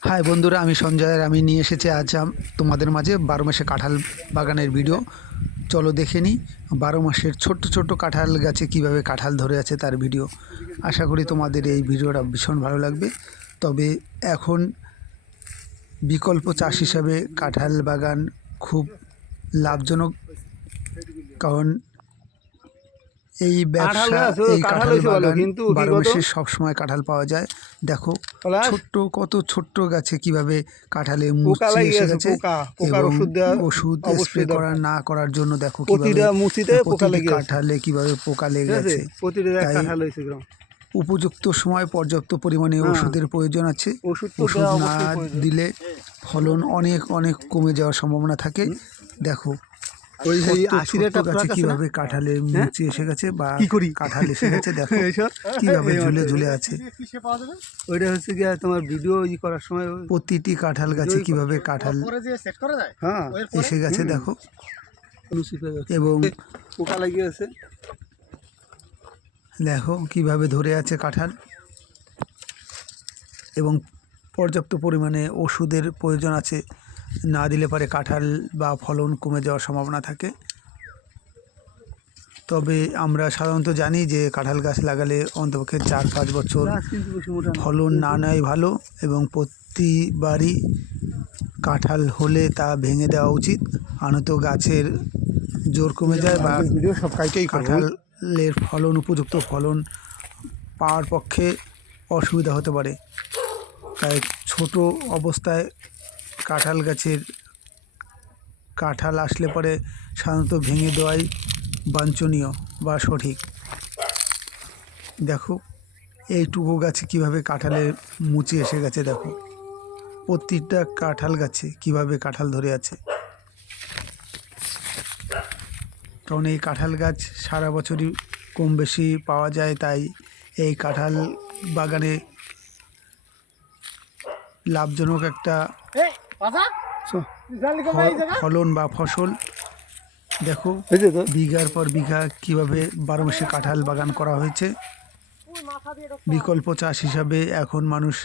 High বন্ধুরা, আমি সঞ্জয়। আমি নিয়ে এসেছি আজ তোমাদের মাঝে 12 মাসে কাঁঠাল বাগানের ভিডিও। চলো দেখে নিই 12 মাসের ছোট্ট ছোট্ট কাঁঠাল গাছে কিভাবে কাঁঠাল ধরে আছে তার ভিডিও। আশা করি তোমাদের এই ভিডিওটা ভীষণ ভালো লাগবে। তবে এখন বিকল্প চাষ হিসাবে কাঁঠাল বাগান খুব লাভজনক, কারণ এই ব্যবসা, এই কাঁঠাল বাগান 12 মাসে সবসময় কাঁঠাল পাওয়া যায়। দেখো কত ছোট্ট গাছে কিভাবে কাঁঠালে মুচি এসে গেছে, এবং ওষুধ স্প্রে না করার জন্য দেখো কিভাবে কাঁঠালে কিভাবে পোকা লেগে গেছে। তাই উপযুক্ত সময় পর্যাপ্ত পরিমাণে ওষুধের প্রয়োজন আছে। ওষুধ না দিলে ফলন অনেক অনেক কমে যাওয়ার সম্ভাবনা থাকে। দেখো গাছে কিভাবে কাঁঠালে মুচি এসে গেছে বা কাঁঠাল এসে গেছে, দেখো কিভাবে ঝুলে ঝুলে আছে। ওইটা হচ্ছে গিয়ে তোমার ভিডিও করার সময় প্রতিটি কাঁঠাল গাছে কিভাবে কাঁঠাল এসে গেছে দেখো, এবং পোকা লাগিয়ে আছে। দেখো কিভাবে ধরে আছে কাঁঠাল, এবং পর্যাপ্ত পরিমাণে ওষুধের প্রয়োজন আছে। না দিলে পরে কাঁঠাল বা ফলন কমে যাওয়ার সম্ভাবনা থাকে। তবে আমরা সাধারণত জানি যে কাঁঠাল গাছ লাগালে অন্তপক্ষে 4-5 বছর ফলন না নেয় ভালো, এবং প্রতিবারই কাঁঠাল হলে তা ভেঙে দেওয়া উচিত, আনত গাছের জোর কমে যায় বা কাঁঠালের ফলন উপযুক্ত ফলন পাওয়ার পক্ষে অসুবিধা হতে পারে। তাই ছোট অবস্থায় কাঁঠাল গাছের কাঁঠাল আসলে পরে সাধারণত ভেঙে দেওয়াই বাঞ্ছনীয় বা সঠিক। দেখো এইটুকু গাছে কিভাবে কাঁঠালের মুচি এসে গেছে, দেখো প্রতিটা কাঁঠাল গাছে কিভাবে কাঁঠাল ধরে আছে। কারণ এই কাঁঠাল গাছ সারা বছরই কম বেশি পাওয়া যায়, তাই এই কাঁঠাল বাগানে লাভজনক একটা ফলন বা ফসল। দেখো বিঘার পর বিঘা কিভাবে 12 মাসে কাঁঠাল বাগান করা হয়েছে। বিকল্প চাষ হিসাবে এখন মানুষ